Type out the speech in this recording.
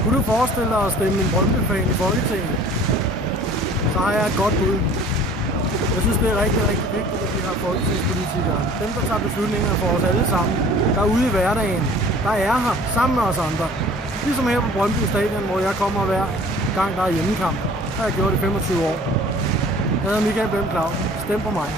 Kunne du forestille dig at stemme en Brøndby-fan i Folketinget? Så har jeg et godt bud. Jeg synes, det er rigtig, rigtig vigtigt, at vi har folketingspolitikere. Dem, der tager beslutninger for os alle sammen, der er ude i hverdagen, der er her sammen med os andre. Ligesom her på Brøndby Stadion, hvor jeg kommer hver gang, der er hjemmekamp. Der har jeg gjort i 25 år. Jeg hedder Michael Bem Clausen. Stem på mig.